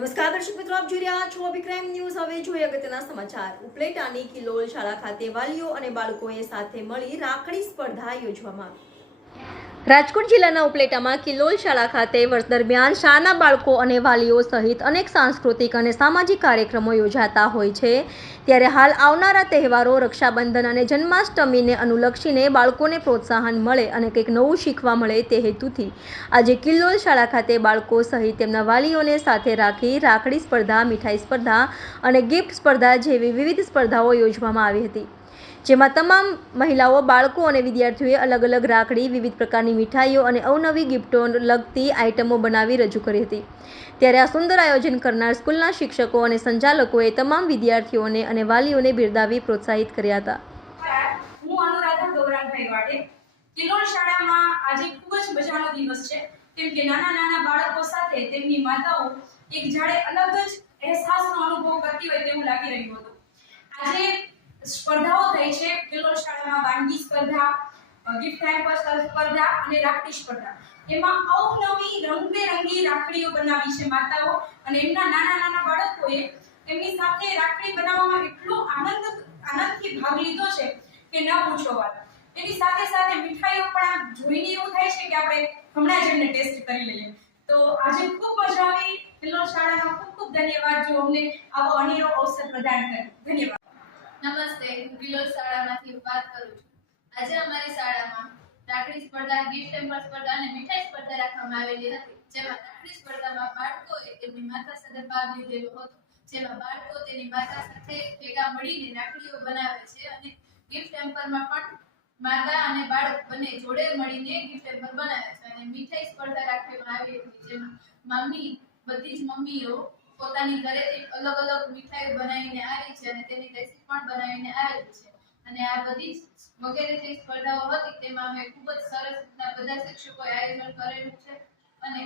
નમસ્કાર દર્શક મિત્રો, આપ જોઈ રહ્યા છો અભિક્રાઇમ ન્યૂઝ। હવે જોઈએ અગત્યના સમાચાર। ઉપલેટાની કિલોલ શાળા ખાતે વાલીઓ અને બાળકોએ સાથે મળી રાખડી સ્પર્ધા યોજવામાં આવી। રાજકોટ જિલ્લાના ઉપલેટામાં કિલોલ શાળા ખાતે વર્ષ દરમિયાન શાળાના બાળકો અને વાલીઓ સહિત અનેક સાંસ્કૃતિક અને સામાજિક કાર્યક્રમો યોજાતા હોય છે। ત્યારે હાલ આવનારા તહેવારો રક્ષાબંધન અને જન્માષ્ટમીને અનુલક્ષીને બાળકોને પ્રોત્સાહન મળે અને કંઈક નવું શીખવા મળે તે હેતુથી આજે કિલોલ શાળા ખાતે બાળકો સહિત તેમના વાલીઓને સાથે રાખી રાખડી સ્પર્ધા, મીઠાઈ સ્પર્ધા અને ગિફ્ટ સ્પર્ધા જેવી વિવિધ સ્પર્ધાઓ યોજવામાં આવી હતી, જેમાં તમામ મહિલાઓ, બાળકો અને વિદ્યાર્થીઓએ અલગ અલગ રાખડી, વિવિધ પ્રકારની મીઠાઈઓ અને અવનવી ગિફ્ટો લગતી આઇટમો બનાવી રજૂ કરી હતી। ત્યારે આ સુંદર આયોજન કરનાર સ્કૂલના શિક્ષકો અને સંચાલકોએ તમામ વિદ્યાર્થીઓને અને વાલીઓને બિરદાવી પ્રોત્સાહિત કર્યા હતા। હું અનુરાધા ગૌરાંગભાઈ વાડે કિલોલ શાળામાં આજે ખૂબ જ મજાનો દિવસ છે, કેમ કે નાના બાળકો સાથે તેમની માતાઓ એક જાણે અલગ જ અહેસાસનો અનુભવ કરતી હોય તેવું લાગી રહ્યું હતું। આજે સ્પર્ધાઓ થઈ છે કિલોલ શાળામાં, વાનગી સ્પર્ધા, ગિફ્ટ હેમ્પર સ્પર્ધા અને રાખડી સ્પર્ધા। એમાં અવનવી રંગબેરંગી રાખડીઓ બનાવી છે માતાઓ, અને એમના નાના બાળકોએ એમની સાથે રાખડી બનાવવામાં એટલો આનંદથી ભાગ લીધો છે કે ન પૂછો વાત। એની સાથે સાથે મીઠાઈઓ પણ જોઈને એવું થાય છે કે આપણે હમણાં જ એમને ટેસ્ટ કરી લઈએ। તો આજે ખૂબ મજા આવી। કિલોલ શાળાનો ખૂબ ધન્યવાદ જો અમને આવો અનેરો અવસર પ્રદાન કર્યો। ધન્યવાદ। નમસ્તે, હું કિલોલ શાળામાંથી વાત કરું છું। આજે અમારી શાળામાં રાખડી સ્પર્ધા, ગિફ્ટ હેમ્પર સ્પર્ધા અને મીઠાઈ સ્પર્ધા રાખવામાં આવેલી હતી, જેમાં રાખડી સ્પર્ધામાં બાળકોએ તેમની માતા સાથે ભાગ લીધેલો હતો, જેમાં બાળકો તેની માતા સાથે ભેગા મળીને રાખડીઓ બનાવે છે, અને ગિફ્ટ હેમ્પરમાં પણ માતા અને બાળક બંને જોડે મળીને ગિફ્ટ હેમ્પર બનાવે છે। અને મીઠાઈ સ્પર્ધા રાખવામાં આવી હતી, જેમાં બધી જ મમ્મીઓ પોતાની ઘરેથી અલગ અલગ મીઠાઈઓ બનાવીને આવી છે અને તેની રેસીપી પણ બનાવીને આવી છે। અને આ બધી વગેરે જે સ્પર્ધાઓ હતી તેમાં અમે ખૂબ જ સરસ રીતના બધા શિક્ષકોએ આયોજન કરેલું છે, અને